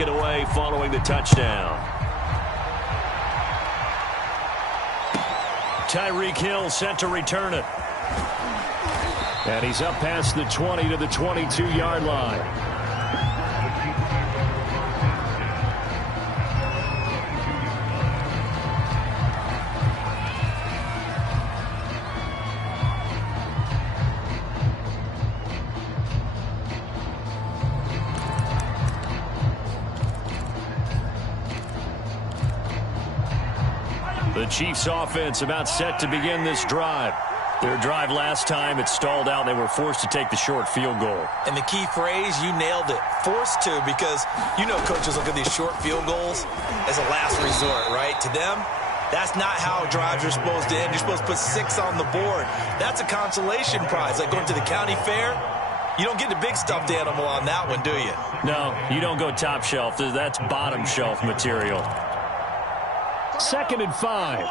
It away following the touchdown. Tyreek Hill set to return it. And he's up past the 20 to the 22-yard line. The Chiefs offense about set to begin this drive. Their drive last time, it stalled out. They were forced to take the short field goal. And the key phrase, you nailed it. Forced to, because you know coaches look at these short field goals as a last resort, right? To them, that's not how drives are supposed to end. You're supposed to put 6 on the board. That's a consolation prize. Like going to the county fair, you don't get the big stuffed animal on that one, do you? No, you don't go top shelf. That's bottom shelf material. 2nd and 5.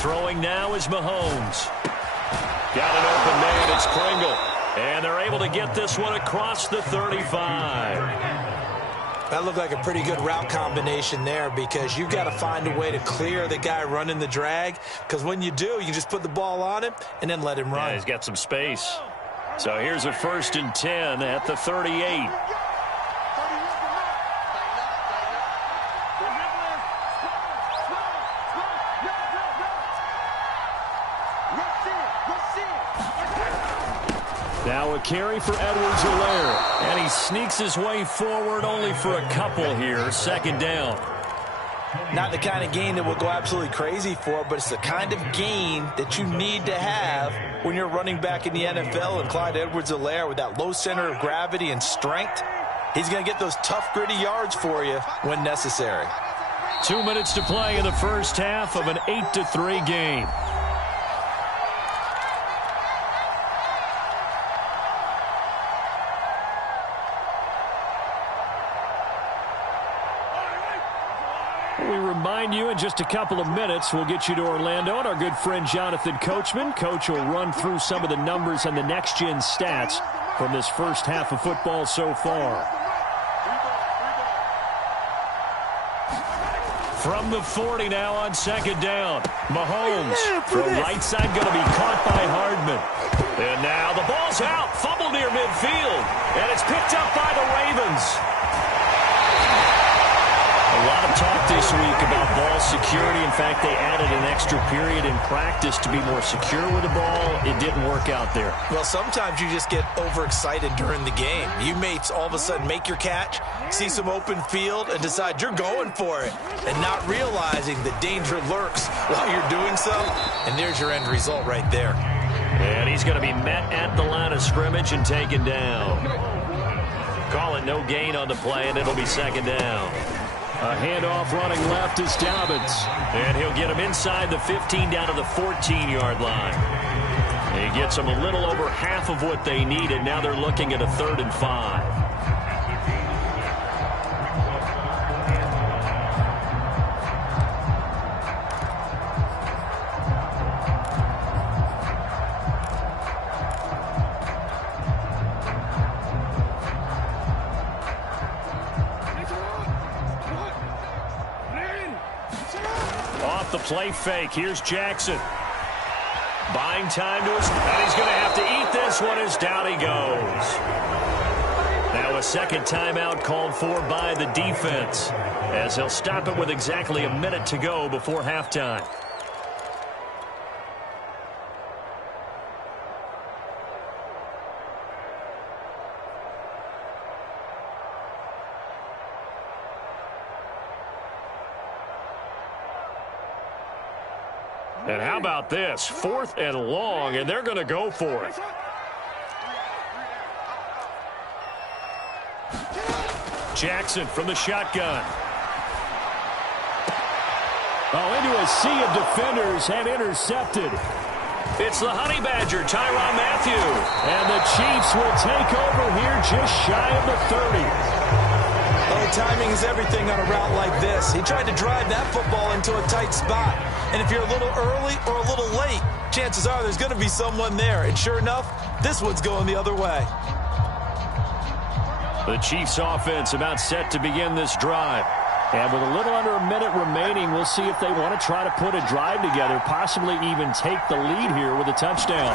Throwing now is Mahomes. Got an open man, it's Pringle. And they're able to get this one across the 35. That looked like a pretty good route combination there, because you've got to find a way to clear the guy running the drag, because when you do, you just put the ball on him and then let him run. Yeah, he's got some space. So here's a 1st and 10 at the 38. Now a carry for Edwards-Helaire. And he sneaks his way forward only for a couple here. 2nd down. Not the kind of gain that we'll go absolutely crazy for, but it's the kind of gain that you need to have when you're running back in the NFL. And Clyde Edwards-Helaire, with that low center of gravity and strength, he's going to get those tough, gritty yards for you when necessary. 2 minutes to play in the first half of an 8-3 game. We remind you in just a couple of minutes we'll get you to Orlando and our good friend Jonathan Coachman. Coach will run through some of the numbers and the next-gen stats from this first half of football so far. From the 40 now on 2nd down. Mahomes from right side going to be caught by Hardman. And now the ball's out. Fumble near midfield. And it's picked up by the Ravens. A lot of talk this week about ball security. In fact, they added an extra period in practice to be more secure with the ball. It didn't work out there. Well, sometimes you just get overexcited during the game. You mates all of a sudden make your catch, see some open field, and decide you're going for it, and not realizing the danger lurks while you're doing so. And there's your end result right there. And he's going to be met at the line of scrimmage and taken down. Call it no gain on the play, and it'll be 2nd down. A handoff running left is Dobbins. And he'll get him inside the 15 down to the 14-yard line. He gets them a little over half of what they needed. Now they're looking at a 3rd and 5. The play fake. Here's Jackson. Buying time to his... And he's going to have to eat this one as down he goes. Now a 2nd timeout called for by the defense, as he'll stop it with exactly a minute to go before halftime. And how about this? 4th and long, and they're going to go for it. Jackson from the shotgun. Oh, into a sea of defenders and intercepted. It's the Honey Badger, Tyrann Mathieu. And the Chiefs will take over here just shy of the 30. Oh, timing is everything on a route like this. He tried to drive that football into a tight spot. And if you're a little early or a little late, chances are there's going to be someone there. And sure enough, this one's going the other way. The Chiefs offense about set to begin this drive. And with a little under a minute remaining, we'll see if they want to try to put a drive together, possibly even take the lead here with a touchdown.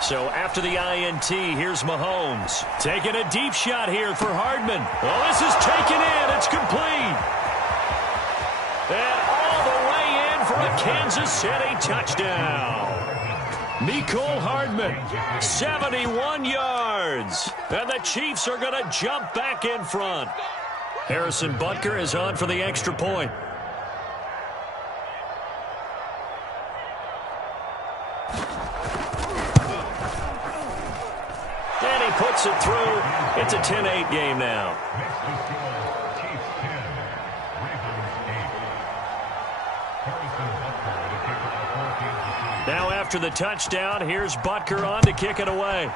So after the INT, here's Mahomes. Taking a deep shot here for Hardman. Oh, this is taken in. It's complete. And all the way in for a Kansas City touchdown. Mecole Hardman, 71 yards. And the Chiefs are going to jump back in front. Harrison Butker is on for the extra point. And he puts it through. It's a 10-8 game now. Now after the touchdown, here's Butker on to kick it away.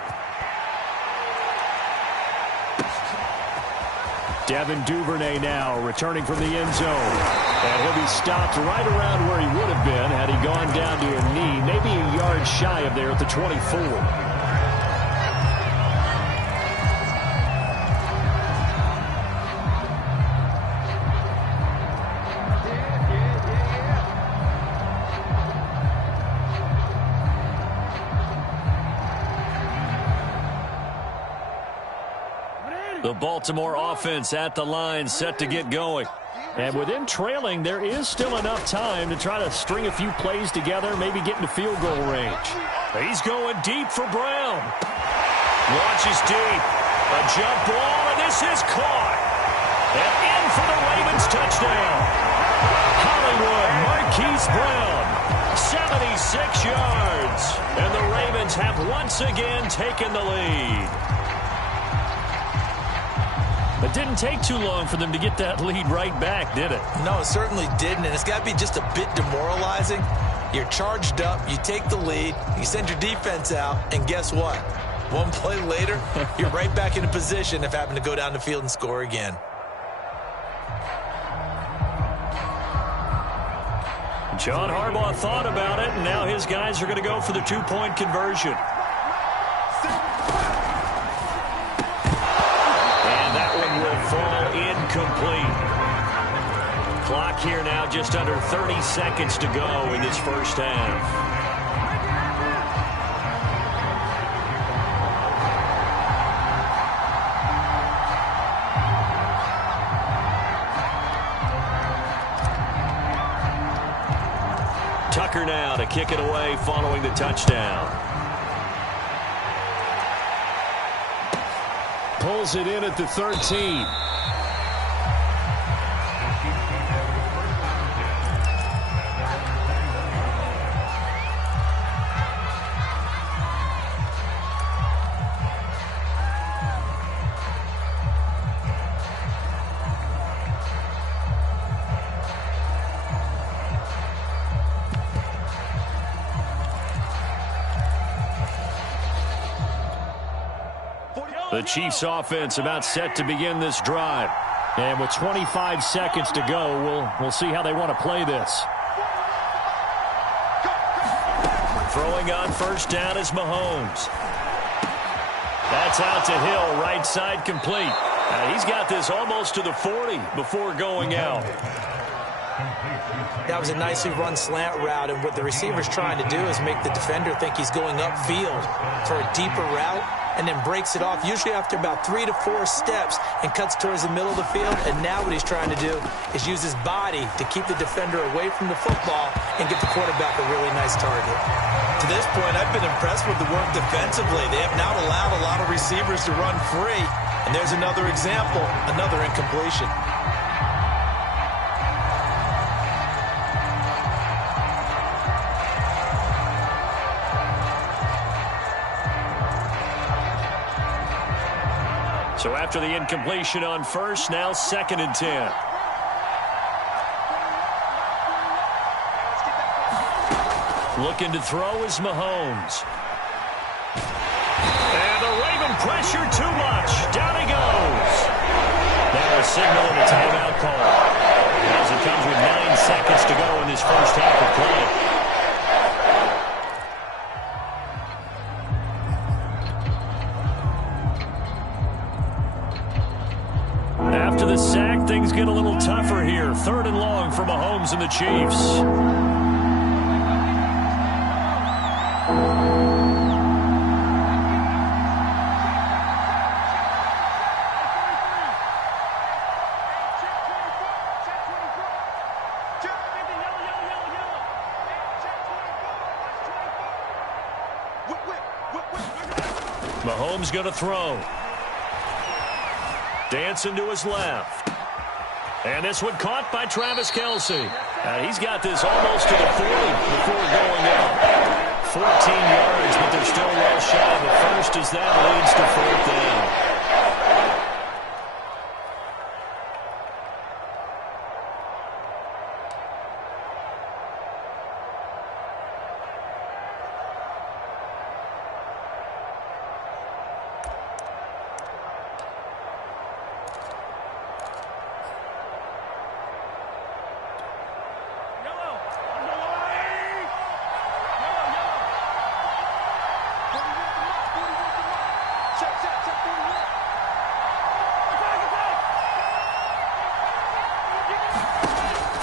Devin Duvernay now returning from the end zone. And he'll be stopped right around where he would have been had he gone down to a knee, maybe a yard shy of there at the 24. The Baltimore offense at the line, set to get going. And with him trailing, there is still enough time to try to string a few plays together, maybe get into field goal range. He's going deep for Brown. Launches deep. A jump ball, and this is caught. And in for the Ravens touchdown. Hollywood Marquise Brown, 76 yards. And the Ravens have once again taken the lead. It didn't take too long for them to get that lead right back, did it? No, it certainly didn't, and it's got to be just a bit demoralizing. You're charged up, you take the lead, you send your defense out, and guess what? One play later, you're right back in a position of having to go down the field and score again. John Harbaugh thought about it, and now his guys are going to go for the two-point conversion. Fall incomplete. Clock here now just under 30 seconds to go in this first half. Tucker now to kick it away following the touchdown. Pulls it in at the 13. The Chiefs offense about set to begin this drive. And with 25 seconds to go, we'll see how they want to play this. Throwing on first down is Mahomes. That's out to Hill, right side complete. He's got this almost to the 40 before going out. That was a nicely run slant route, and what the receiver's trying to do is make the defender think he's going upfield for a deeper route, and then breaks it off, usually after about 3 to 4 steps, and cuts towards the middle of the field. And now what he's trying to do is use his body to keep the defender away from the football and get the quarterback a really nice target. To this point, I've been impressed with the work defensively. They have not allowed a lot of receivers to run free. And there's another example, another incompletion. So after the incompletion on first, now 2nd and 10. Looking to throw is Mahomes. And the Raven pressure too much. Down he goes. Now a signal and a timeout call, as it comes with 9 seconds to go in this first half of play. After the sack, things get a little tougher here. 3rd and long for Mahomes and the Chiefs. Mahomes going to throw. Dancing to his left. And this one caught by Travis Kelce. He's got this almost to the 40 before going out. 14 yards, but they're still well shy of the first as that leads to 4th down.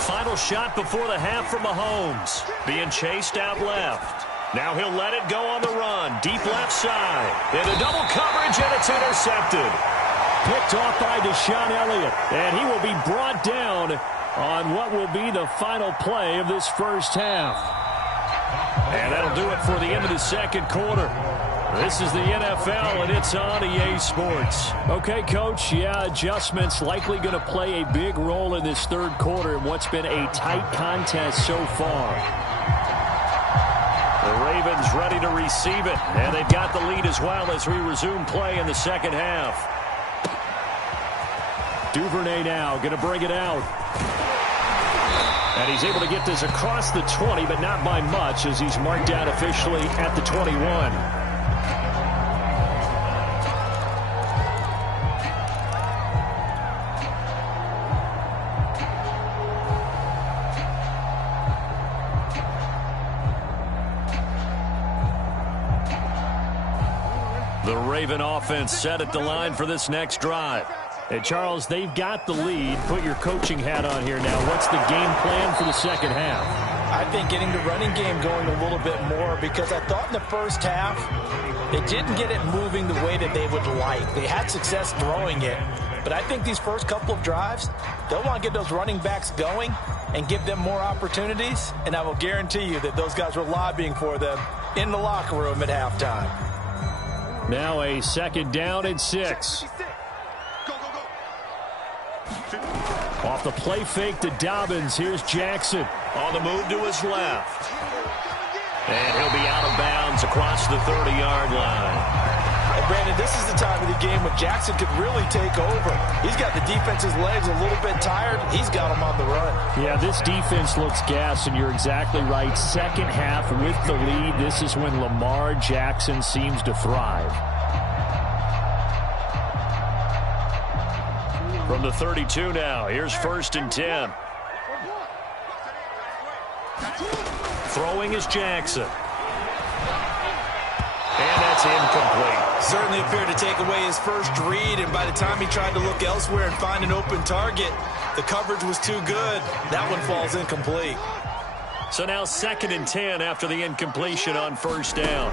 Final shot before the half from Mahomes. Being chased out left. Now he'll let it go on the run. Deep left side. Into double coverage, and it's intercepted. Picked off by Deshaun Elliott. And he will be brought down on what will be the final play of this first half. And that'll do it for the end of the second quarter. This is the NFL, and it's on EA Sports. Okay, Coach, yeah, adjustments likely going to play a big role in this third quarter in what's been a tight contest so far. The Ravens ready to receive it, and they've got the lead as well as we resume play in the second half. Duvernay now going to bring it out. And he's able to get this across the 20, but not by much as he's marked out officially at the 21. The Raven offense set at the line for this next drive. And Charles, they've got the lead. Put your coaching hat on here now. What's the game plan for the second half? I think getting the running game going a little bit more, because I thought in the first half they didn't get it moving the way that they would like. They had success throwing it, but I think these first couple of drives, they'll want to get those running backs going and give them more opportunities, and I will guarantee you that those guys were lobbying for them in the locker room at halftime. Now a 2nd down and 6. Off the play fake to Dobbins. Here's Jackson on the move to his left. And he'll be out of bounds across the 30-yard line. And Brandon, this is the time of the game when Jackson could really take over. He's got the defense's legs a little bit tired. He's got them on the run. Yeah, this defense looks gassed, and you're exactly right. Second half with the lead, this is when Lamar Jackson seems to thrive. From the 32 now, here's 1st and 10. Throwing is Jackson. And that's incomplete. Certainly appeared to take away his first read, and by the time he tried to look elsewhere and find an open target, the coverage was too good. That one falls incomplete. So now 2nd and 10 after the incompletion on 1st down.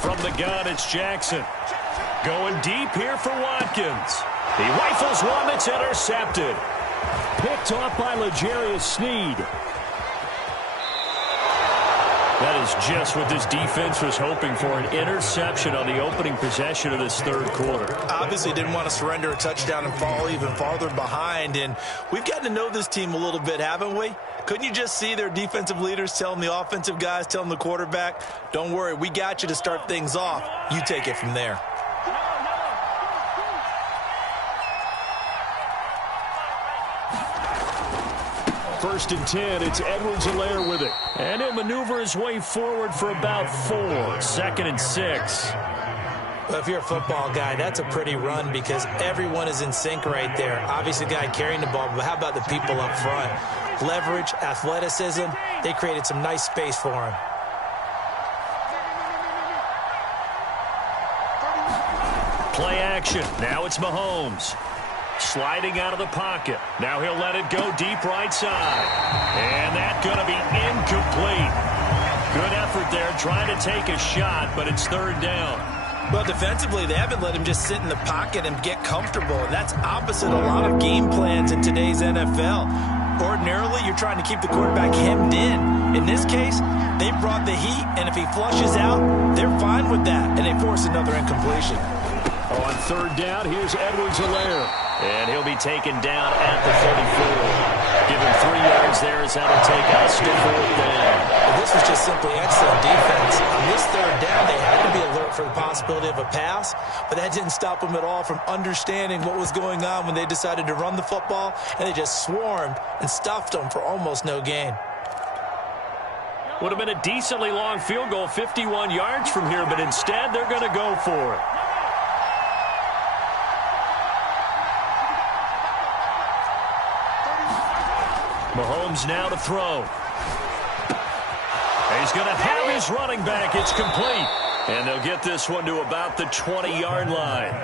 From the gun, it's Jackson. Going deep here for Watkins. He rifles one that's intercepted. Picked off by L'Jarius Sneed. That is just what this defense was hoping for, an interception on the opening possession of this third quarter. Obviously didn't want to surrender a touchdown and fall even farther behind, and we've gotten to know this team a little bit, haven't we? Couldn't you just see their defensive leaders telling the offensive guys, telling the quarterback, don't worry, we got you to start things off. You take it from there. First and 10, it's Edwards-Helaire with it. And he'll maneuver his way forward for about 4. 2nd and 6. Well, if you're a football guy, that's a pretty run because everyone is in sync right there. Obviously, the guy carrying the ball, but how about the people up front? Leverage, athleticism, they created some nice space for him. Play action. Now it's Mahomes. Sliding out of the pocket. Now he'll let it go deep right side. And that's going to be incomplete. Good effort there trying to take a shot, but it's third down. Well, defensively, they haven't let him just sit in the pocket and get comfortable. And that's opposite a lot of game plans in today's NFL. Ordinarily, you're trying to keep the quarterback hemmed in. In this case, they brought the heat, and if he flushes out, they're fine with that, and they force another incompletion. On third down, here's Edwards-Helaire. And he'll be taken down at the 34. Give him 3 yards there as that'll take us to fourth down. Well, this was just simply excellent defense. On this third down, they had to be alert for the possibility of a pass, but that didn't stop them at all from understanding what was going on when they decided to run the football, and they just swarmed and stuffed them for almost no gain. Would have been a decently long field goal, 51 yards from here, but instead they're going to go for it. Mahomes now to throw. He's going to have his running back. It's complete. And they'll get this one to about the 20-yard line.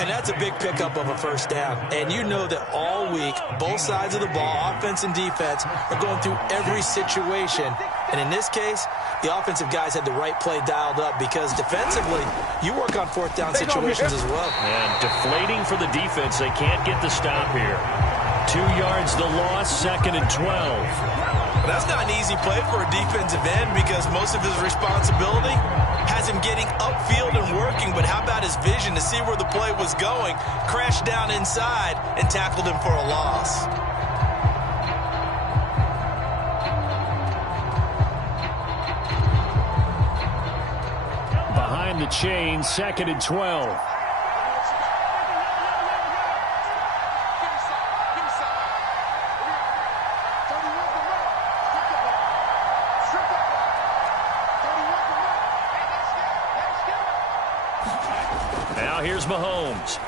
And that's a big pickup of a first down. And you know that all week, both sides of the ball, offense and defense, are going through every situation. And in this case, the offensive guys had the right play dialed up because defensively, you work on fourth down situations as well. And deflating for the defense. They can't get the stop here. 2 yards the loss, 2nd and 12. That's not an easy play for a defensive end because most of his responsibility has him getting upfield and working, but how about his vision to see where the play was going, crashed down inside, and tackled him for a loss. Behind the chain, 2nd and 12. Now here's Mahomes.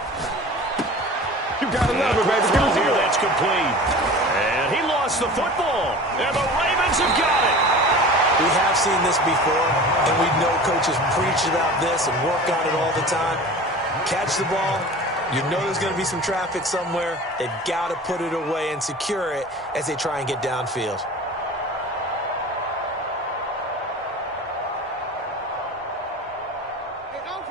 You gotta love it, baby. Throw here, that's complete. And he lost the football. And the Ravens have got it. We have seen this before, and we know coaches preach about this and work on it all the time. Catch the ball. You know there's going to be some traffic somewhere. They've got to put it away and secure it as they try and get downfield.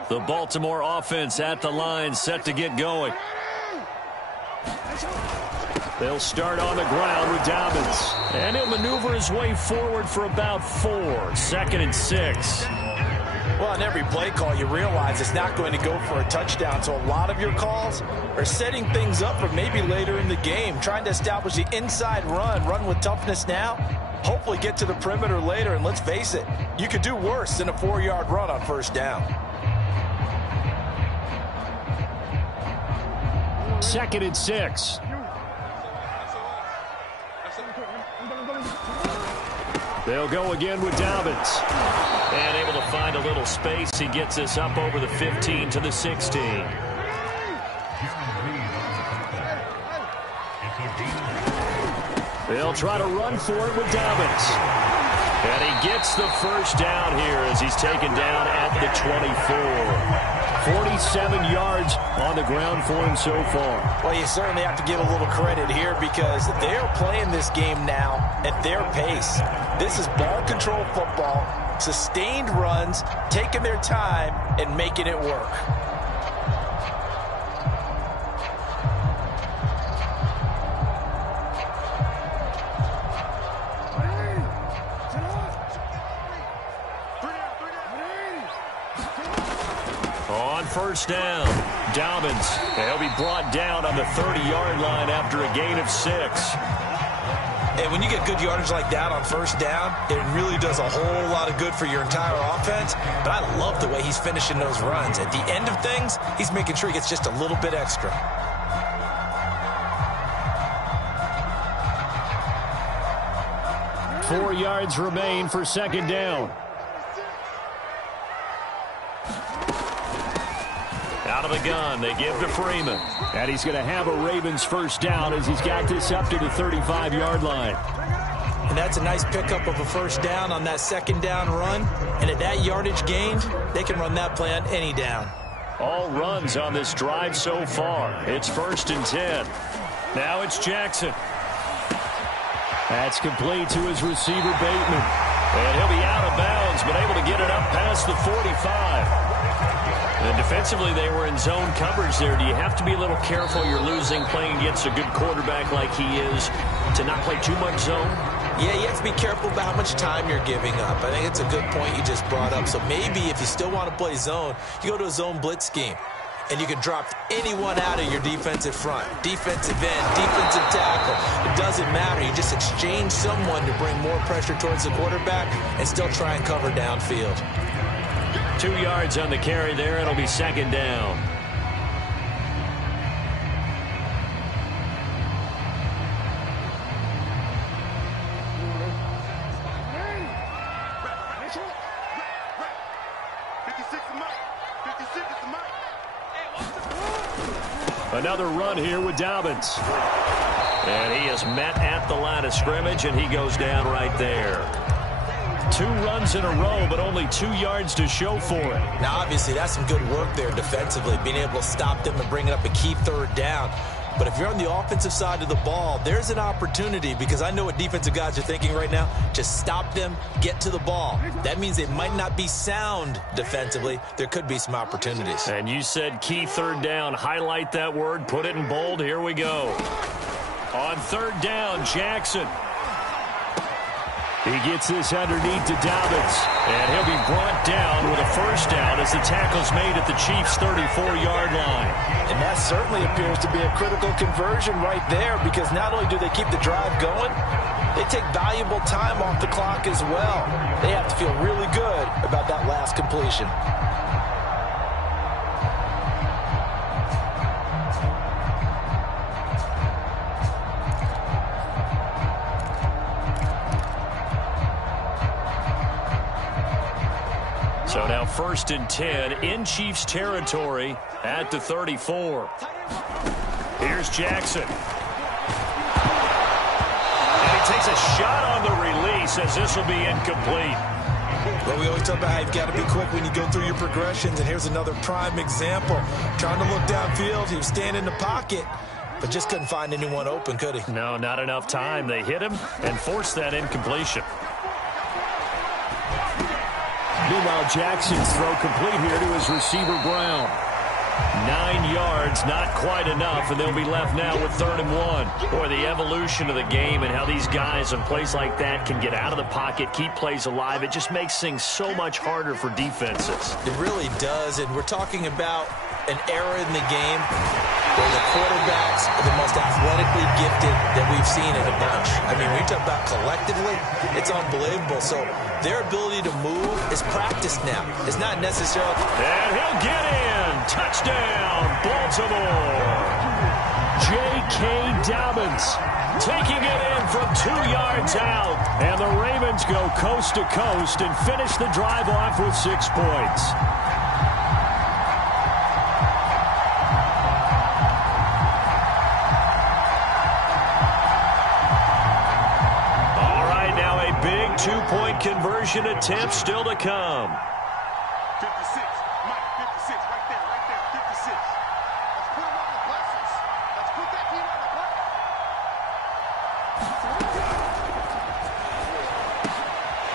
The Baltimore offense at the line, set to get going. They'll start on the ground with Dobbins. And he'll maneuver his way forward for about 4. 2nd and 6. Well, on every play call, you realize it's not going to go for a touchdown. So a lot of your calls are setting things up for maybe later in the game, trying to establish the inside run with toughness now, hopefully get to the perimeter later. And let's face it, you could do worse than a 4-yard run on first down. 2nd and 6. They'll go again with Dobbins. And able to find a little space. He gets this up over the 15 to the 16. They'll try to run for it with Dobbins. And he gets the first down here as he's taken down at the 24. 47 yards on the ground for him so far. Well, you certainly have to give a little credit here because they're playing this game now at their pace. This is ball control football, sustained runs, taking their time and making it work. On first down, Dobbins. He'll be brought down on the 30-yard line after a gain of 6. And when you get good yardage like that on first down, it really does a whole lot of good for your entire offense. But I love the way he's finishing those runs. At the end of things, he's making sure he gets just a little bit extra. Four yards remain for second down. Out of the gun, they give to Freeman. And he's going to have a Ravens first down as he's got this up to the 35-yard line. And that's a nice pickup of a first down on that second down run. And at that yardage gained, they can run that play on any down. All runs on this drive so far. It's 1st and 10. Now it's Jackson. That's complete to his receiver, Bateman. And he'll be out of bounds, but able to get it up past the 45. And defensively, they were in zone coverage there. Do you have to be a little careful? You're losing playing against a good quarterback like he is to not play too much zone? Yeah, you have to be careful about how much time you're giving up. I think it's a good point you just brought up. So maybe if you still want to play zone, you go to a zone blitz scheme. And you can drop anyone out of your defensive front. Defensive end, defensive tackle. It doesn't matter. You just exchange someone to bring more pressure towards the quarterback and still try and cover downfield. 2 yards on the carry there. It'll be 2nd down. Another run here with Dobbins. And he is met at the line of scrimmage, and he goes down right there. 2 runs in a row, but only 2 yards to show for it. Now, obviously, that's some good work there defensively, being able to stop them and bring up a key 3rd down. But if you're on the offensive side of the ball, there's an opportunity, because I know what defensive guys are thinking right now. Just stop them, get to the ball. That means it might not be sound defensively. There could be some opportunities. And you said key 3rd down. Highlight that word, put it in bold. Here we go. On 3rd down, Jackson. He gets this underneath to Dobbins. And he'll be brought down with a first down as the tackle's made at the Chiefs' 34-yard line. And that certainly appears to be a critical conversion right there, because not only do they keep the drive going, they take valuable time off the clock as well. They have to feel really good about that last completion. So now 1st and 10 in Chiefs territory at the 34. Here's Jackson. And he takes a shot on the release as this will be incomplete. Well, we always talk about how you've got to be quick when you go through your progressions, and here's another prime example. Trying to look downfield, he was standing in the pocket, but just couldn't find anyone open, could he? No, not enough time. They hit him and forced that incompletion. Meanwhile, Jackson's throw complete here to his receiver, Brown. 9 yards, not quite enough, and they'll be left now with 3rd and 1. Boy, the evolution of the game and how these guys in plays like that can get out of the pocket, keep plays alive, it just makes things so much harder for defenses. It really does, and we're talking about an era in the game where the quarterbacks are the most athletically gifted that we've seen in a bunch. I mean, when you talk about collectively, it's unbelievable. So their ability to move is practiced now. It's not necessarily... And he'll get in. Touchdown, Baltimore. J.K. Dobbins taking it in from 2 yards out. And the Ravens go coast to coast and finish the drive off with 6 points. Two-point conversion attempt still to come. 56, Mike, 56, right there, 56. Let's put him on the buses. Let's put that team on the bus.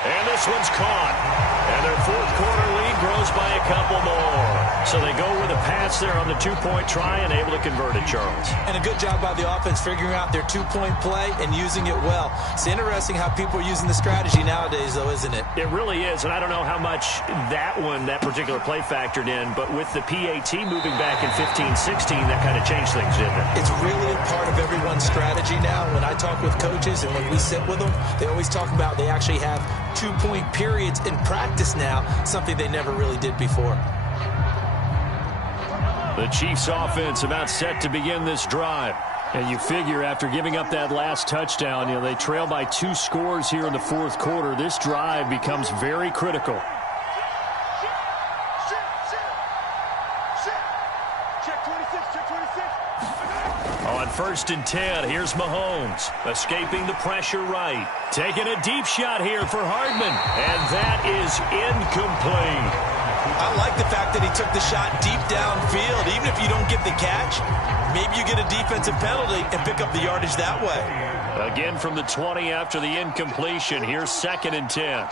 And this one's caught. And their 4th quarter lead grows by a couple more. So they go with a pass there on the 2-point try and able to convert it, Charles. And a good job by the offense figuring out their 2-point play and using it well. It's interesting how people are using the strategy nowadays, though, isn't it? It really is, and I don't know how much that particular play factored in, but with the PAT moving back in 15-16, that kind of changed things, didn't it? It's really a part of everyone's strategy now. When I talk with coaches and when we sit with them, they always talk about they actually have 2-point periods in practice now, something they never really did before. The Chiefs offense about set to begin this drive. And you figure after giving up that last touchdown, they trail by 2 scores here in the 4th quarter. This drive becomes very critical. 1st and 10. Here's Mahomes, escaping the pressure right. Taking a deep shot here for Hardman, and that is incomplete. I like the fact that he took the shot deep downfield. Even if you don't get the catch, maybe you get a defensive penalty and pick up the yardage that way. Again from the 20 after the incompletion. Here's 2nd and 10.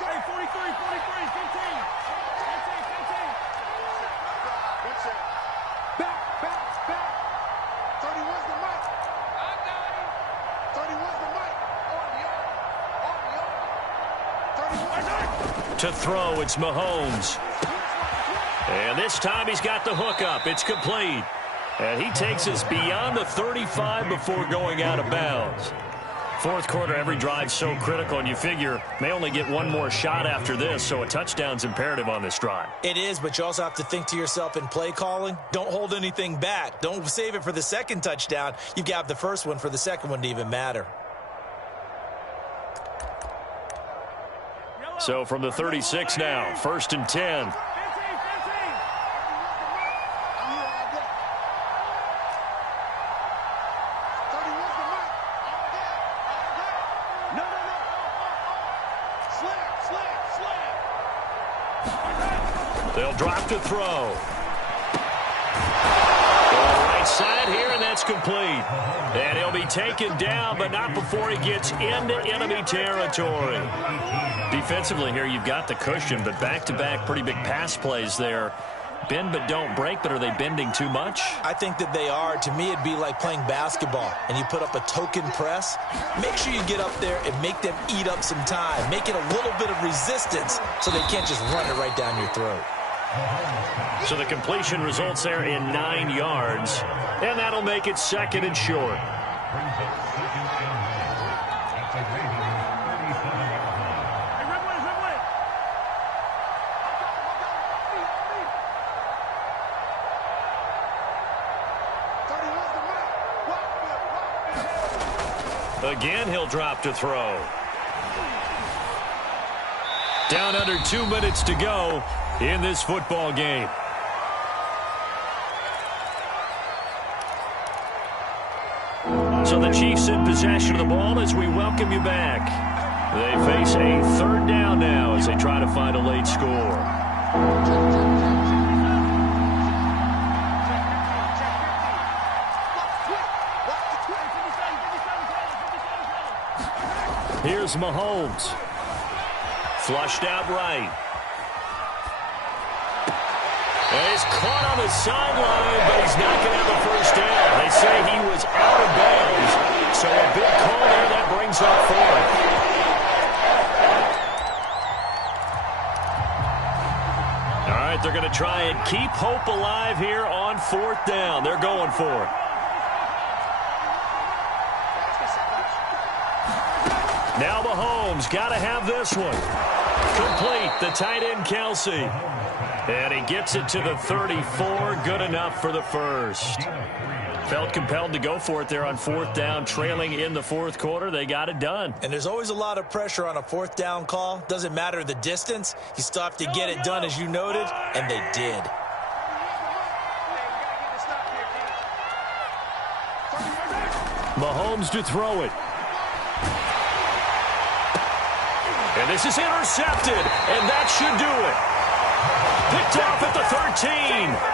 To throw, it's Mahomes. And this time he's got the hook up. It's complete. And he takes us beyond the 35 before going out of bounds. 4th quarter, every drive's so critical, and you figure may only get one more shot after this, so a touchdown's imperative on this drive. It is, but you also have to think to yourself in play calling, don't hold anything back. Don't save it for the 2nd touchdown. You've got the 1st one for the 2nd one to even matter. So from the 36 now, 1st and 10. They'll drop to throw. Right side here, and that's complete. And he'll be taken down, but not before he gets into enemy territory. Defensively here, you've got the cushion, but back-to-back pretty big pass plays there. Bend but don't break, but are they bending too much? I think that they are. To me, it'd be like playing basketball, and you put up a token press. Make sure you get up there and make them eat up some time. Make it a little bit of resistance so they can't just run it right down your throat. So the completion results there in 9 yards, and that'll make it 2nd and short. Again, he'll drop to throw. Down under 2 minutes to go in this football game. So the Chiefs in possession of the ball as we welcome you back. They face a 3rd down now as they try to find a late score. Here's Mahomes. Flushed out right. And he's caught on the sideline, but he's not going to have the 1st down. They say he was out of bounds, so a big call there that brings up 4th. All right, they're going to try and keep hope alive here on 4th down. They're going for it. Now Mahomes got to have this one. Complete, the tight end Kelsey. And he gets it to the 34, good enough for the 1st. Felt compelled to go for it there on 4th down, trailing in the 4th quarter. They got it done. And there's always a lot of pressure on a 4th down call. Doesn't matter the distance. You still have to get it done, as you noted, and they did. Mahomes to throw it. And this is intercepted, and that should do it. Picked off at the 13.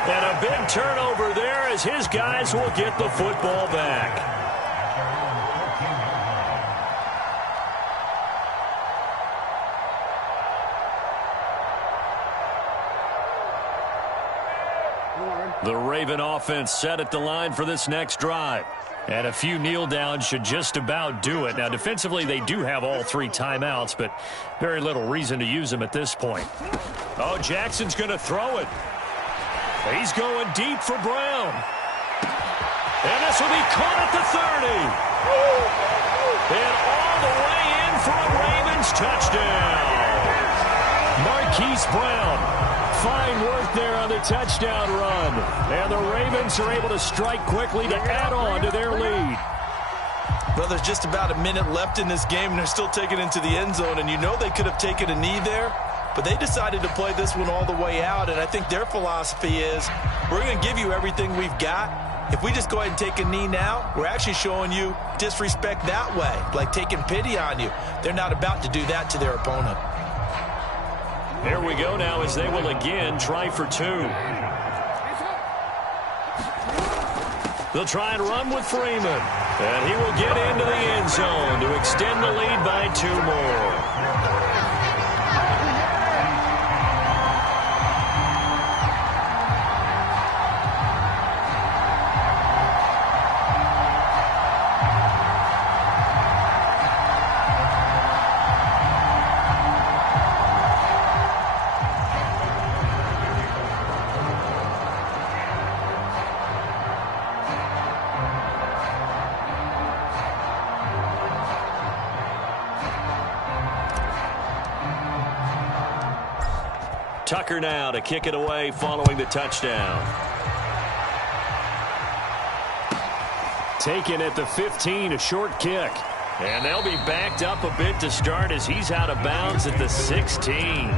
And a big turnover there as his guys will get the football back. The Raven offense set at the line for this next drive. And a few kneel downs should just about do it. Now, defensively, they do have all 3 timeouts, but very little reason to use them at this point. Oh, Jackson's going to throw it. He's going deep for Brown. And this will be caught at the 30. And all the way in for a Ravens touchdown. Marquise Brown. Fine work there on the touchdown run. And the Ravens are able to strike quickly to add on to their lead. Well, there's just about a minute left in this game, and they're still taking it into the end zone. And you know they could have taken a knee there, but they decided to play this one all the way out. And I think their philosophy is, we're going to give you everything we've got, If we just go ahead and take a knee now, we're actually showing you disrespect that way, like taking pity on you. They're not about to do that to their opponent. Here we go now as they will again try for two. They'll try and run with Freeman. And he will get into the end zone to extend the lead by 2 more. Tucker now to kick it away following the touchdown. Taken at the 15, a short kick. And they'll be backed up a bit to start as he's out of bounds at the 16.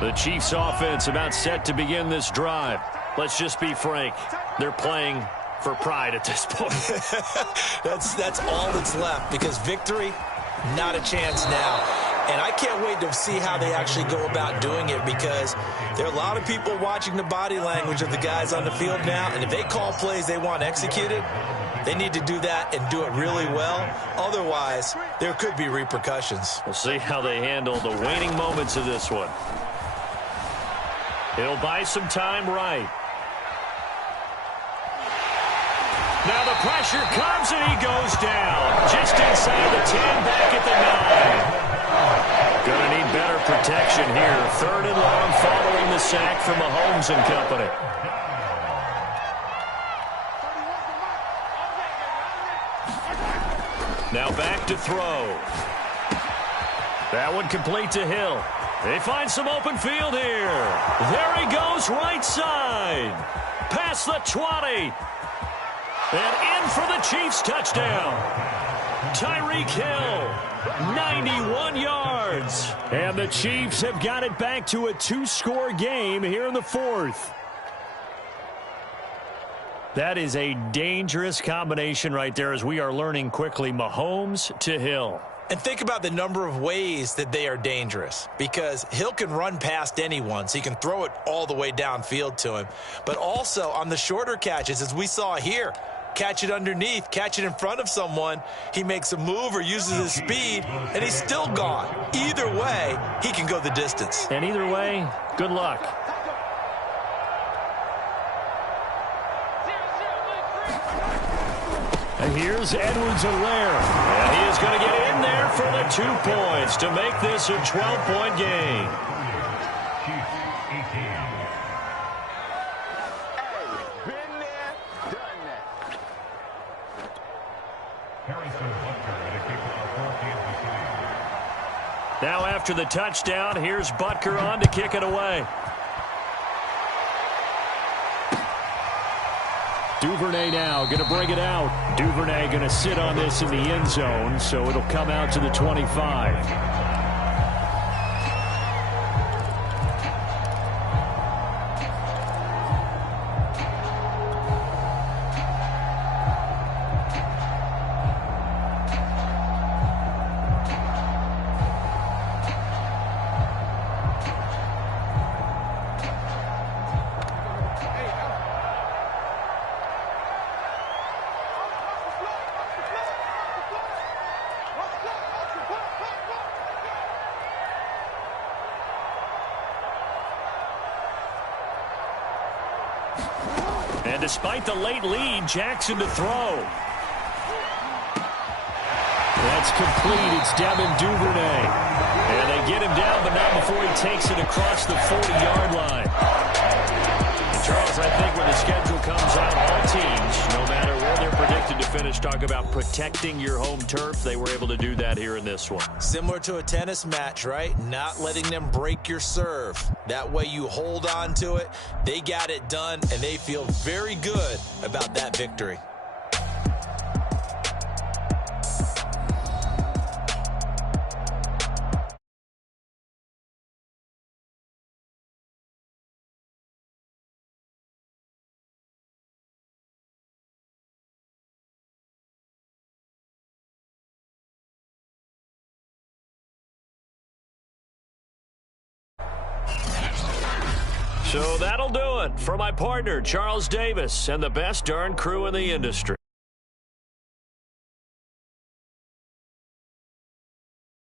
The Chiefs offense about set to begin this drive. Let's just be frank. They're playing for pride at this point. That's all that's left because victory, not a chance now. And I can't wait to see how they actually go about doing it because there are a lot of people watching the body language of the guys on the field now. And if they call plays they want executed, they need to do that and do it really well. Otherwise, there could be repercussions. We'll see how they handle the waning moments of this one. He'll buy some time right. Now the pressure comes and he goes down. Just inside the 10, back at the 9. Gonna need better protection here. 3rd and long following the sack from Mahomes and company. Now back to throw. That one complete to Hill. They find some open field here. There he goes, right side. Past the 20. And in for the Chiefs touchdown. Tyreek Hill, 91 yards. And the Chiefs have got it back to a 2-score game here in the 4th. That is a dangerous combination right there as we are learning quickly. Mahomes to Hill. And think about the number of ways that they are dangerous because Hill can run past anyone, so he can throw it all the way downfield to him. But also on the shorter catches, as we saw here, catch it underneath, catch it in front of someone, he makes a move or uses his speed, and he's still gone. Either way, he can go the distance. And either way, good luck. And here's Edwards-Helaire. And he is going to get in there for the 2 points to make this a 12-point game. Now after the touchdown, here's Butker on to kick it away. Duvernay now going to bring it out. Duvernay going to sit on this in the end zone, so it'll come out to the 25. And despite the late lead, Jackson to throw. That's complete. It's Devin Duvernay. And they get him down, but not before he takes it across the 40-yard line. And Charles, I think when the schedule comes out, all teams, no matter where they're predicted to finish, talk about protecting your home turf. They were able to do that here in this one. Similar to a tennis match, right? Not letting them break your serve. That way you hold on to it. They got it done, and they feel very good about that victory. So that'll do it for my partner, Charles Davis, and the best darn crew in the industry.